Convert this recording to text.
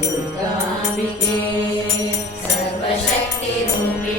दुर्गामिने सर्वशक्ति रुगामि